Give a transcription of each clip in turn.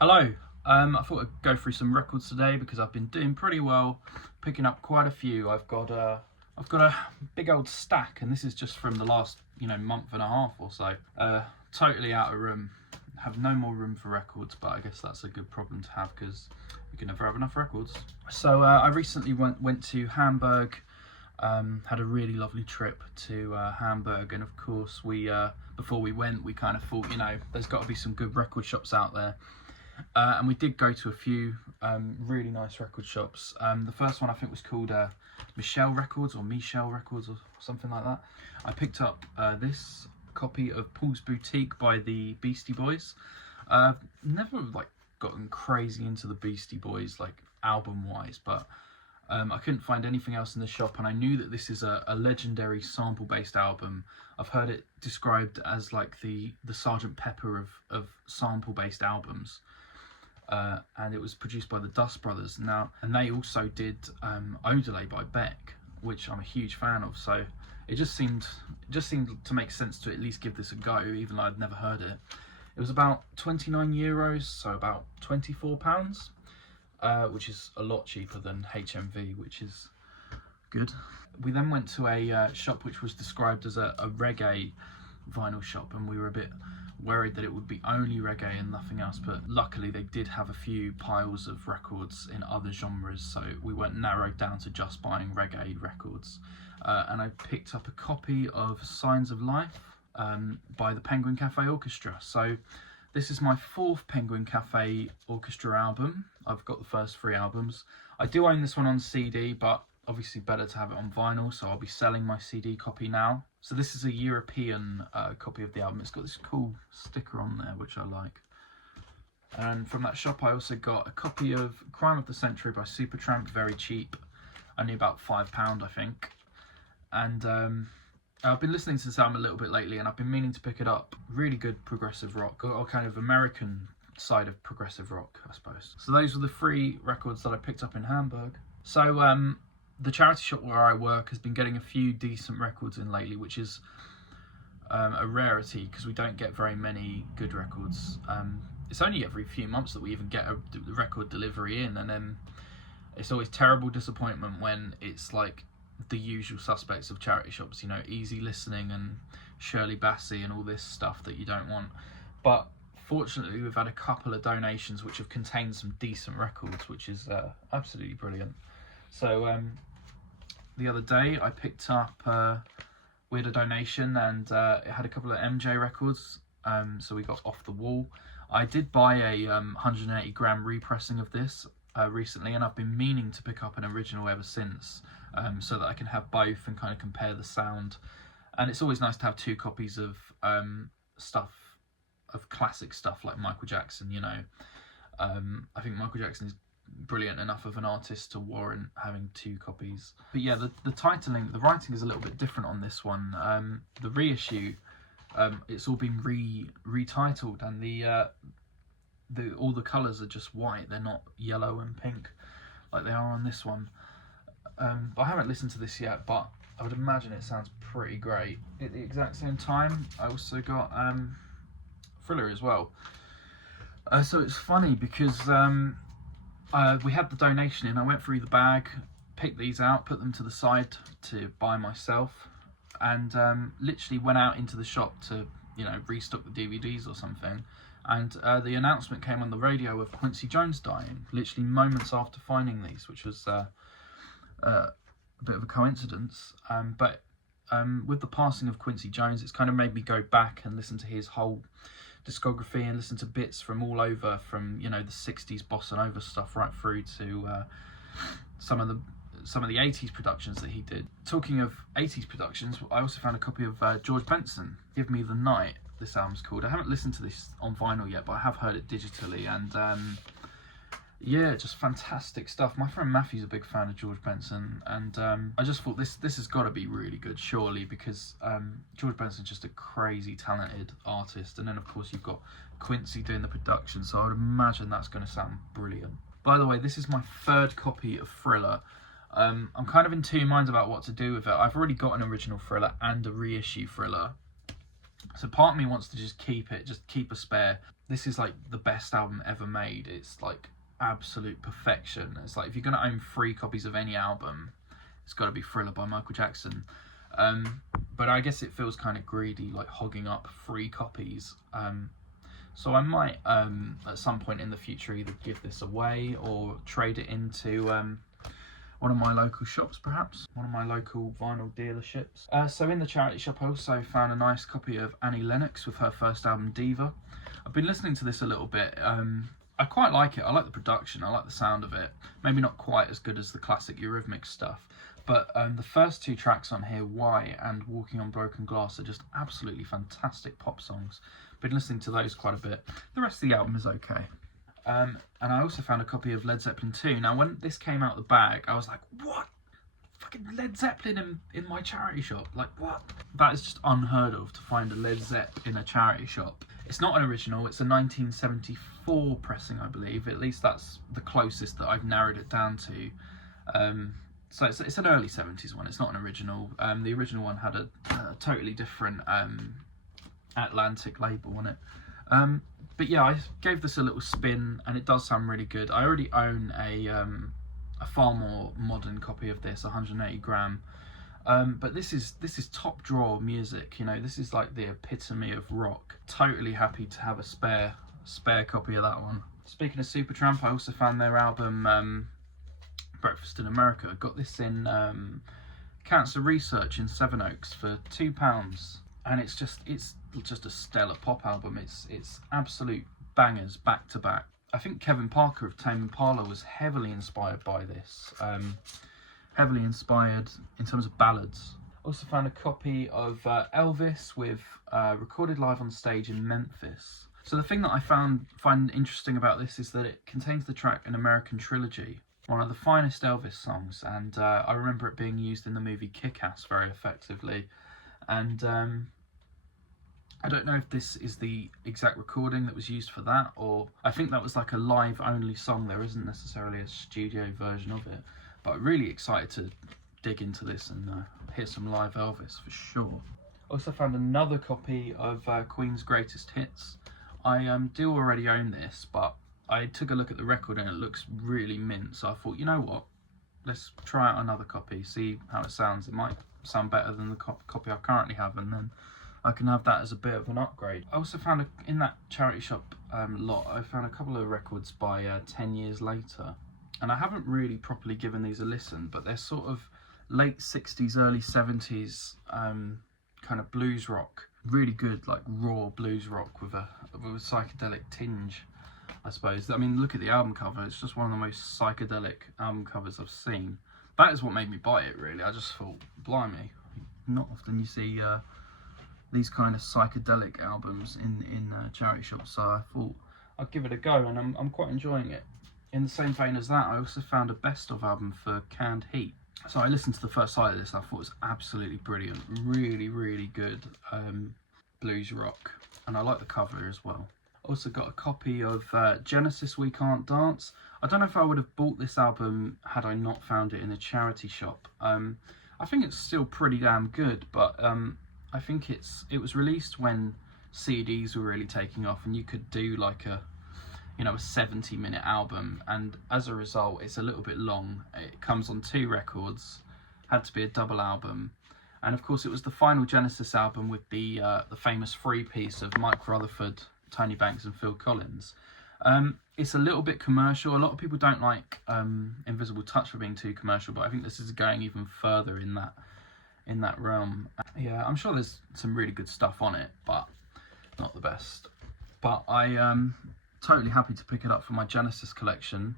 Hello. I thought I'd go through some records today because I've been doing pretty well, picking up quite a few. I've got a big old stack, and this is just from the last month and a half or so. Totally out of room. Have no more room for records, but I guess that's a good problem to have because you can never have enough records. So I recently went to Hamburg. Had a really lovely trip to Hamburg, and of course we before we went, we kind of thought, there's got to be some good record shops out there. And we did go to a few really nice record shops. The first one I think was called Michelle Records or something like that. I picked up this copy of Paul's Boutique by the Beastie Boys. Never gotten crazy into the Beastie Boys album wise, but I couldn't find anything else in the shop, and I knew that this is a legendary sample based album. I've heard it described as the Sgt. Pepper of sample based albums. And it was produced by the Dust Brothers and they also did Odelay by Beck, which I'm a huge fan of, so it just seemed to make sense to at least give this a go, even though I'd never heard it. It was about €29, so about £24, which is a lot cheaper than HMV, which is good. We then went to a shop which was described as a reggae vinyl shop, and we were a bit worried that it would be only reggae and nothing else, but luckily they did have a few piles of records in other genres, so we weren't narrowed down to just buying reggae records. And I picked up a copy of Signs of Life by the Penguin Cafe Orchestra. So this is my fourth Penguin Cafe Orchestra album. I've got the first three albums. I do own this one on CD, but obviously better to have it on vinyl, so I'll be selling my CD copy now. So this is a European copy of the album. It's got this cool sticker on there, which I like. And from that shop I also got a copy of Crime of the Century by Supertramp, very cheap, only about £5 I think. And I've been listening to this album a little bit lately, and I've been meaning to pick it up. Really good progressive rock, or kind of American side of progressive rock, I suppose. So those were the three records that I picked up in Hamburg. So the charity shop where I work has been getting a few decent records in lately, which is a rarity because we don't get very many good records. It's only every few months that we even get a record delivery in, and then it's always terrible disappointment when it's the usual suspects of charity shops, Easy Listening and Shirley Bassey and all this stuff that you don't want. But fortunately we've had a couple of donations which have contained some decent records, which is absolutely brilliant. So the other day I picked up we had a donation, and it had a couple of MJ records, so we got Off the Wall. I did buy a 180 gram repressing of this recently, and I've been meaning to pick up an original ever since, so that I can have both and kind of compare the sound. And it's always nice to have two copies of classic stuff like Michael Jackson. I think Michael Jackson is brilliant enough of an artist to warrant having two copies. But yeah, the writing is a little bit different on this one. The reissue, it's all been retitled, and all the colours are just white. They're not yellow and pink like they are on this one. I haven't listened to this yet, but I would imagine it sounds pretty great. At the exact same time, I also got Thriller as well. So it's funny because we had the donation in. I went through the bag, picked these out, put them to the side to buy myself, and literally went out into the shop to restock the DVDs or something. And the announcement came on the radio of Quincy Jones dying, literally moments after finding these, which was a bit of a coincidence. But with the passing of Quincy Jones, it's kind of made me go back and listen to his whole discography and listen to bits from all over, from the 60s bossa nova stuff right through to some of the 80s productions that he did. Talking of 80s productions, I also found a copy of George Benson, Give Me the Night, this album's called. I haven't listened to this on vinyl yet, but I have heard it digitally, and yeah, just fantastic stuff. My friend Matthew's a big fan of George Benson, and I just thought this has got to be really good, surely, because George Benson's just a crazy talented artist. And then of course you've got Quincy doing the production, so I would imagine that's going to sound brilliant. By the way, this is my third copy of Thriller. I'm kind of in two minds about what to do with it. I've already got an original Thriller and a reissue Thriller, So part of me wants to just keep a spare. This is like the best album ever made. It's like absolute perfection. It's like if you're going to own 3 copies of any album, it's got to be Thriller by Michael Jackson. But I guess it feels kind of greedy, like hogging up 3 copies. So I might, at some point in the future, either give this away or trade it into one of my local shops, perhaps. One of my local vinyl dealerships. So in the charity shop, I also found a nice copy of Annie Lennox with her first album, Diva. I've been listening to this a little bit. I quite like it. I like the production. I like the sound of it. Maybe not quite as good as the classic Eurythmics stuff. But the first 2 tracks on here, Why and Walking on Broken Glass, are just absolutely fantastic pop songs. Been listening to those quite a bit. The rest of the album is okay. And I also found a copy of Led Zeppelin 2. Now, when this came out the bag, I was like, what? Fucking Led Zeppelin in my charity shop? Like, what? That is just unheard of, to find a Led Zepp in a charity shop. It's not an original. It's a 1974 pressing, I believe. At least that's the closest that I've narrowed it down to. So it's an early 70s one. It's not an original. The original one had a totally different Atlantic label on it. But yeah, I gave this a little spin, and it does sound really good. I already own a far more modern copy of this, 180 gram. But this is top drawer music. You know, this is like the epitome of rock. Totally happy to have a spare copy of that one. Speaking of Supertramp, I also found their album Breakfast in America. I got this in Cancer Research in Sevenoaks for £2, and it's just a stellar pop album. It's absolute bangers back to back. I think Kevin Parker of Tame Impala was heavily inspired by this. Heavily inspired in terms of ballads. Also found a copy of Elvis with recorded live on stage in Memphis. So the thing that I find interesting about this is that it contains the track An American Trilogy, one of the finest Elvis songs, and I remember it being used in the movie Kick-Ass very effectively. And I don't know if this is the exact recording that was used for that, or I think that was like a live only song. There isn't necessarily a studio version of it, but I'm really excited to dig into this and hear some live Elvis for sure. Also found another copy of Queen's Greatest Hits. I do already own this, but I took a look at the record and it looks really mint, so I thought, you know what, let's try out another copy, see how it sounds. It might sound better than the copy I currently have, and then I can have that as a bit of an upgrade. I also found in that charity shop lot, I found a couple of records by 10 Years Later, and I haven't really properly given these a listen, but they're sort of late 60s, early 70s kind of blues rock. Really good, like raw blues rock with a psychedelic tinge, I suppose. I mean, look at the album cover. It's just one of the most psychedelic album covers I've seen. That is what made me buy it, really. I just thought, blimey, not often you see these kind of psychedelic albums in charity shops. So I thought I'd give it a go, and I'm quite enjoying it. In the same vein as that, I also found a best of album for Canned Heat. So I listened to the first side of this, and I thought it was absolutely brilliant. Really, really good blues rock, and I like the cover as well. Also got a copy of Genesis We Can't Dance. I don't know if I would have bought this album had I not found it in a charity shop. I think it's still pretty damn good, but I think it was released when CDs were really taking off, and you could do like a 70-minute album, and as a result it's a little bit long. It comes on 2 records, had to be a double album, and of course it was the final Genesis album with the famous 3-piece of Mike Rutherford, Tony Banks and Phil Collins. It's a little bit commercial. A lot of people don't like Invisible Touch for being too commercial, but I think this is going even further in that realm. Yeah, I'm sure there's some really good stuff on it, but not the best. But I totally happy to pick it up for my Genesis collection,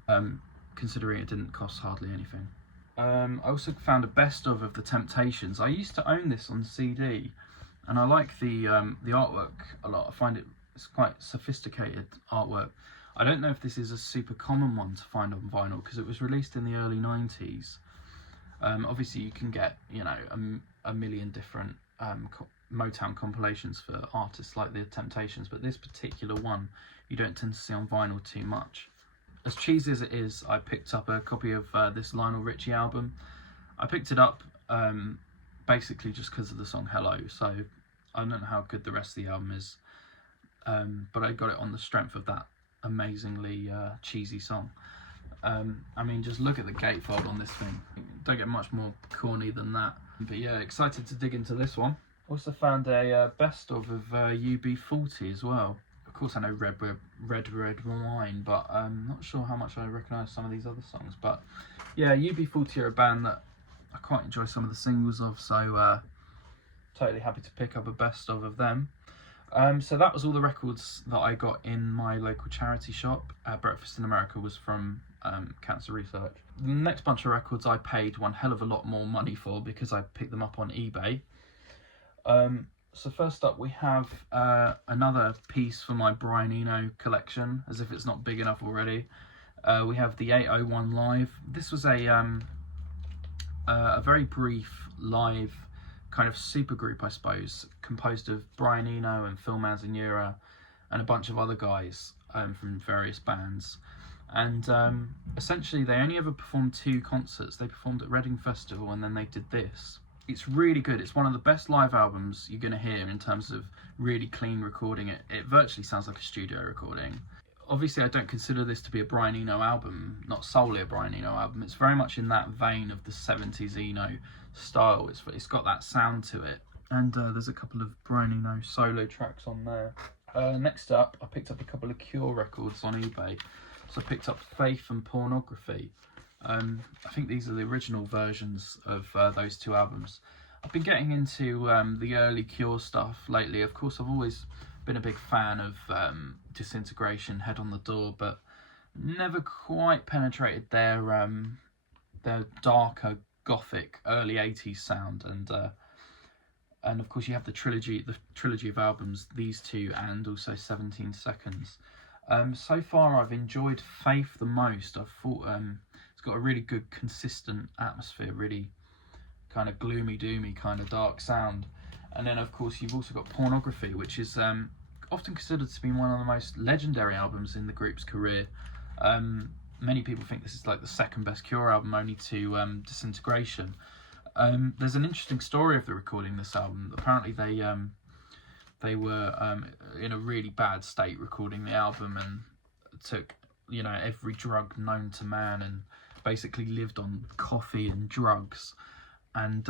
considering it didn't cost hardly anything. I also found a best of The Temptations. I used to own this on CD, and I like the artwork a lot. I find it's quite sophisticated artwork. I don't know if this is a super common one to find on vinyl, because it was released in the early 90s. Obviously you can get a million different Motown compilations for artists like The Temptations, but this particular one you don't tend to see on vinyl too much. As cheesy as it is, I picked up a copy of this Lionel Richie album. I picked it up basically just because of the song Hello, so I don't know how good the rest of the album is, but I got it on the strength of that amazingly cheesy song. I mean, just look at the gatefold on this thing. Don't get much more corny than that. But yeah, excited to dig into this one. Also found a best of UB40 as well. Of course, I know Red Wine, but I'm not sure how much I recognise some of these other songs. But yeah, UB40 are a band that I quite enjoy some of the singles of, so totally happy to pick up a best of them. So that was all the records that I got in my local charity shop. Breakfast in America was from Cancer Research. The next bunch of records I paid one hell of a lot more money for because I picked them up on eBay. So first up we have another piece for my Brian Eno collection, as if it's not big enough already. We have the 801 Live. This was a very brief live kind of supergroup, I suppose, composed of Brian Eno and Phil Manzanera and a bunch of other guys from various bands. And essentially they only ever performed 2 concerts. They performed at Reading Festival and then they did this. It's really good. It's one of the best live albums you're going to hear in terms of really clean recording. It virtually sounds like a studio recording. Obviously I don't consider this to be a Brian Eno album, not solely a Brian Eno album. It's very much in that vein of the 70s Eno style. It's got that sound to it. And there's a couple of Brian Eno solo tracks on there. Next up, I picked up a couple of Cure records on eBay. So I picked up Faith and Pornography. I think these are the original versions of those 2 albums. I've been getting into the early Cure stuff lately. Of course, I've always been a big fan of Disintegration, Head on the Door, but never quite penetrated their darker gothic early 80s sound. And of course you have the trilogy of albums, these 2 and also 17 Seconds. So far I've enjoyed Faith the most. I thought it's got a really good consistent atmosphere, really kind of gloomy doomy kind of dark sound. And then of course you've also got Pornography, which is often considered to be one of the most legendary albums in the group's career. Many people think this is like the second best Cure album, only to Disintegration. There's an interesting story of the recording of this album. Apparently they were in a really bad state recording the album and took, you know, every drug known to man and basically lived on coffee and drugs. And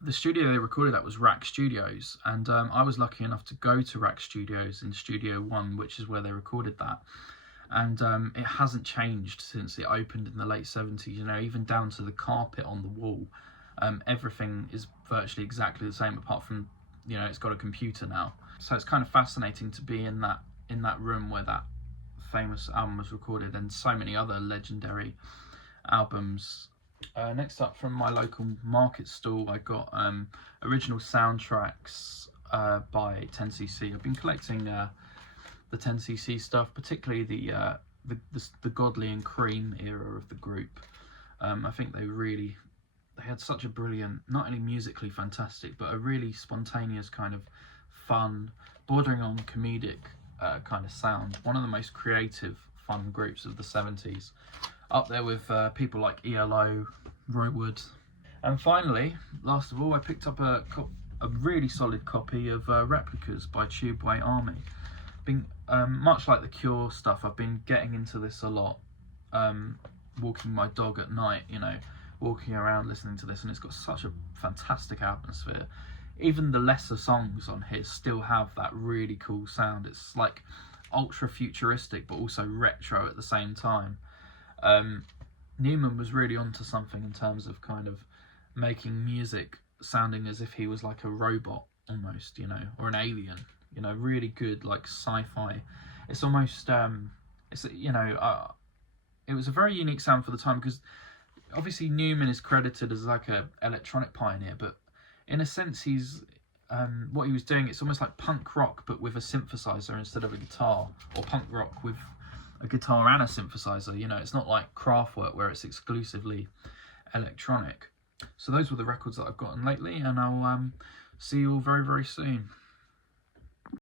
the studio they recorded at was Rack Studios, and I was lucky enough to go to Rack Studios in Studio 1, which is where they recorded that. And it hasn't changed since it opened in the late 70s, you know, even down to the carpet on the wall. Everything is virtually exactly the same, apart from, you know, it's got a computer now. So it's kind of fascinating to be in that room where that famous album was recorded, and so many other legendary albums. Next up, from my local market stall, I got original soundtracks by 10cc. I've been collecting the 10cc stuff, particularly the Godley and Cream era of the group. I think they had such a brilliant, not only musically fantastic, but a really spontaneous kind of fun, bordering on comedic kind of sound. One of the most creative, fun groups of the 70s. Up there with people like ELO, Roy Wood. And finally, last of all, I picked up a really solid copy of Replicas by Tubeway Army. Been much like the Cure stuff, I've been getting into this a lot, walking my dog at night, you know, walking around listening to this, and it's got such a fantastic atmosphere. Even the lesser songs on here still have that really cool sound. It's like ultra futuristic but also retro at the same time. Newman was really onto something in terms of kind of making music sounding as if he was like a robot almost, you know, or an alien, you know, really good like sci-fi. It's almost it's, you know, it was a very unique sound for the time, because obviously Newman is credited as like a electronic pioneer, but in a sense he's what he was doing, it's almost like punk rock but with a synthesizer instead of a guitar, or punk rock with a guitar and a synthesizer. You know, it's not like Kraftwerk where it's exclusively electronic. So those were the records that I've gotten lately, and I'll see you all very, very soon.